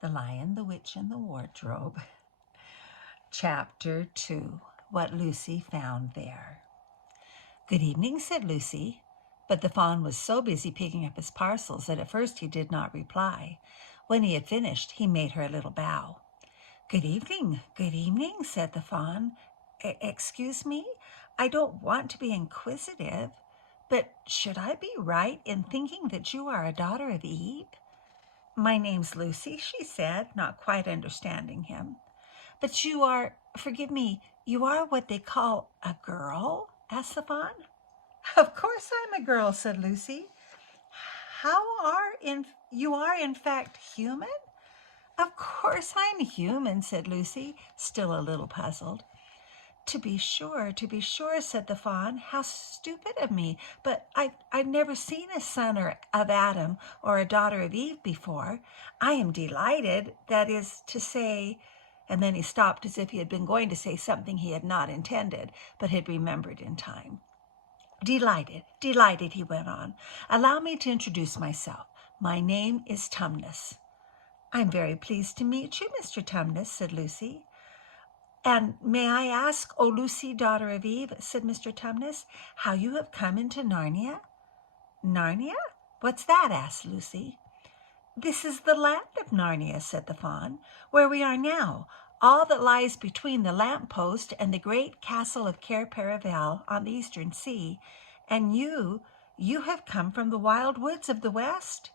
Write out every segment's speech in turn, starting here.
The Lion, the Witch, and the Wardrobe. Chapter 2. What Lucy Found There. "Good evening," said Lucy, but the fawn was so busy picking up his parcels that at first he did not reply. When he had finished, he made her a little bow. Good evening," said the fawn. Excuse me, I don't want to be inquisitive, but should I be right in thinking that you are a daughter of Eve?" "My name's Lucy," she said, not quite understanding him. "But you are, forgive me, you are what they call a girl?" asked the fawn. "Of course I'm a girl," said Lucy. You are in fact human?" "Of course I'm human," said Lucy, still a little puzzled. To be sure," said the fawn. "How stupid of me! But I've never seen a son of Adam or a daughter of Eve before. I am delighted, that is to say—" and then he stopped as if he had been going to say something he had not intended, but had remembered in time. Delighted, he went on. "Allow me to introduce myself. My name is Tumnus." "I'm very pleased to meet you, Mr. Tumnus," said Lucy. "And may I ask, O Lucy, daughter of Eve," said Mr. Tumnus, "how you have come into Narnia?" "Narnia? What's that?" asked Lucy. "This is the land of Narnia," said the fawn, "where we are now, all that lies between the lamp post and the great castle of Cair Paravel on the eastern sea. And you have come from the wild woods of the west?"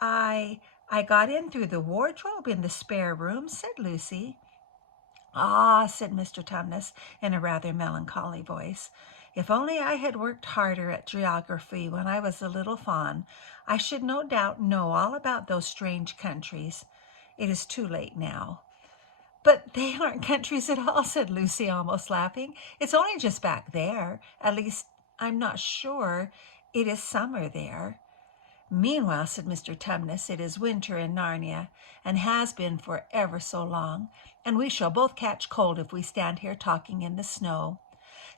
I got in through the wardrobe in the spare room," said Lucy. "Ah," said Mr. Tumnus in a rather melancholy voice, "if only I had worked harder at geography when I was a little fawn, I should no doubt know all about those strange countries. It is too late now." "But they aren't countries at all," said Lucy, almost laughing. "It's only just back there. At least, I'm not sure. It is summer there." "Meanwhile," said Mr. Tumnus, "it is winter in Narnia, and has been for ever so long, and we shall both catch cold if we stand here talking in the snow.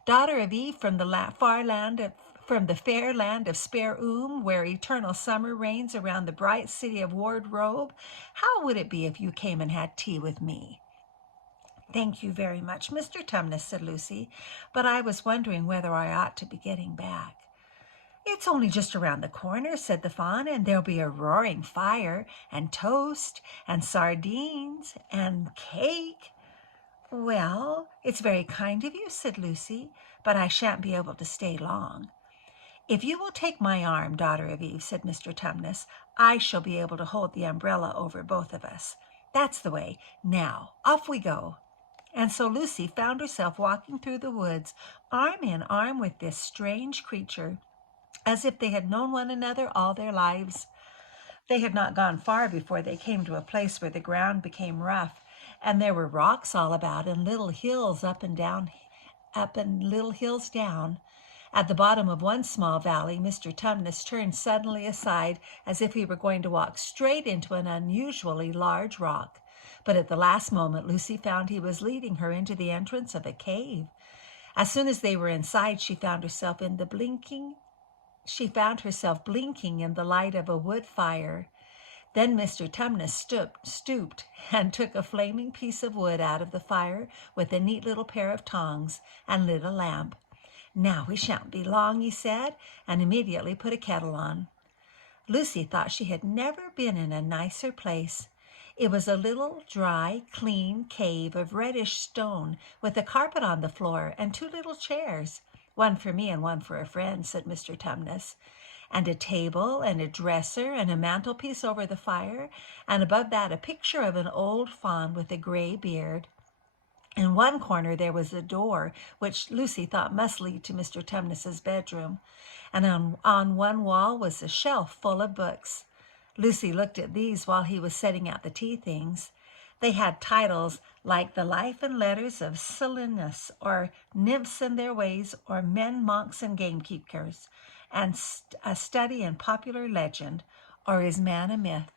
Daughter of Eve, from the fair land of Spare Oom, where eternal summer reigns around the bright city of Wardrobe, how would it be if you came and had tea with me?" "Thank you very much, Mr. Tumnus," said Lucy, "but I was wondering whether I ought to be getting back." "It's only just around the corner," said the fawn, "and there'll be a roaring fire, and toast, and sardines, and cake." "Well, it's very kind of you," said Lucy, "but I shan't be able to stay long." "If you will take my arm, daughter of Eve," said Mr. Tumnus, "I shall be able to hold the umbrella over both of us. That's the way. Now, off we go." And so Lucy found herself walking through the woods, arm in arm with this strange creature, as if they had known one another all their lives. They had not gone far before they came to a place where the ground became rough, and there were rocks all about and little hills up and little hills down. At the bottom of one small valley, Mr. Tumnus turned suddenly aside as if he were going to walk straight into an unusually large rock. But at the last moment, Lucy found he was leading her into the entrance of a cave. As soon as they were inside, she found herself blinking in the light of a wood fire. Then Mr. Tumnus stooped and took a flaming piece of wood out of the fire with a neat little pair of tongs, and lit a lamp. "Now we shan't be long," he said, and immediately put a kettle on. Lucy thought she had never been in a nicer place. It was a little dry, clean cave of reddish stone, with a carpet on the floor and two little chairs. "One for me and one for a friend," said Mr. Tumnus. "And a table and a dresser and a mantelpiece over the fire, and above that a picture of an old fawn with a gray beard." In one corner there was a door, which Lucy thought must lead to Mr. Tumnus's bedroom, and on one wall was a shelf full of books. Lucy looked at these while he was setting out the tea things. They had titles like "The Life and Letters of Silenus," or "Nymphs and Their Ways," or "Men, Monks, and Gamekeepers," and "A Study in Popular Legend," or "Is Man a Myth?"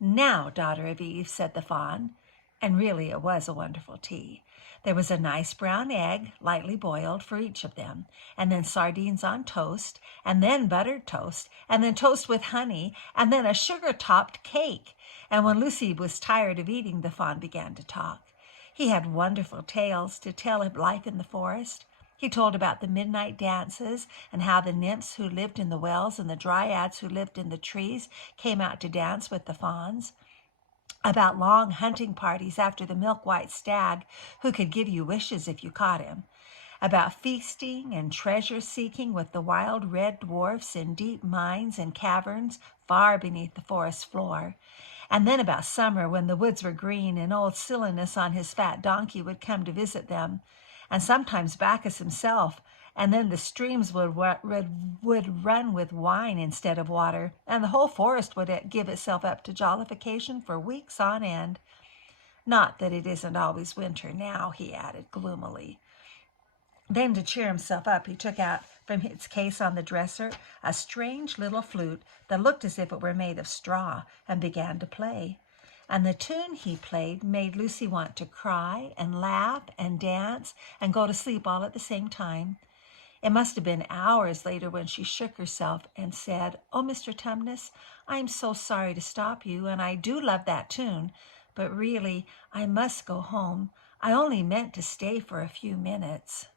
"Now, daughter of Eve," said the fawn, and really it was a wonderful tea. There was a nice brown egg, lightly boiled, for each of them, and then sardines on toast, and then buttered toast, and then toast with honey, and then a sugar-topped cake. And when Lucy was tired of eating, the fawn began to talk. He had wonderful tales to tell of life in the forest. He told about the midnight dances and how the nymphs who lived in the wells and the dryads who lived in the trees came out to dance with the fawns. About long hunting parties after the milk-white stag who could give you wishes if you caught him. About feasting and treasure-seeking with the wild red dwarfs in deep mines and caverns far beneath the forest floor. And then about summer when the woods were green and old Silenus on his fat donkey would come to visit them, and sometimes Bacchus himself, and then the streams would run with wine instead of water, and the whole forest would give itself up to jollification for weeks on end. Not that it isn't always winter now, he added gloomily. Then, to cheer himself up, he took out from its case on the dresser a strange little flute that looked as if it were made of straw, and began to play. And the tune he played made Lucy want to cry and laugh and dance and go to sleep all at the same time. It must have been hours later when she shook herself and said, "Oh, Mr. Tumnus, I am so sorry to stop you, and I do love that tune, but really I must go home. I only meant to stay for a few minutes."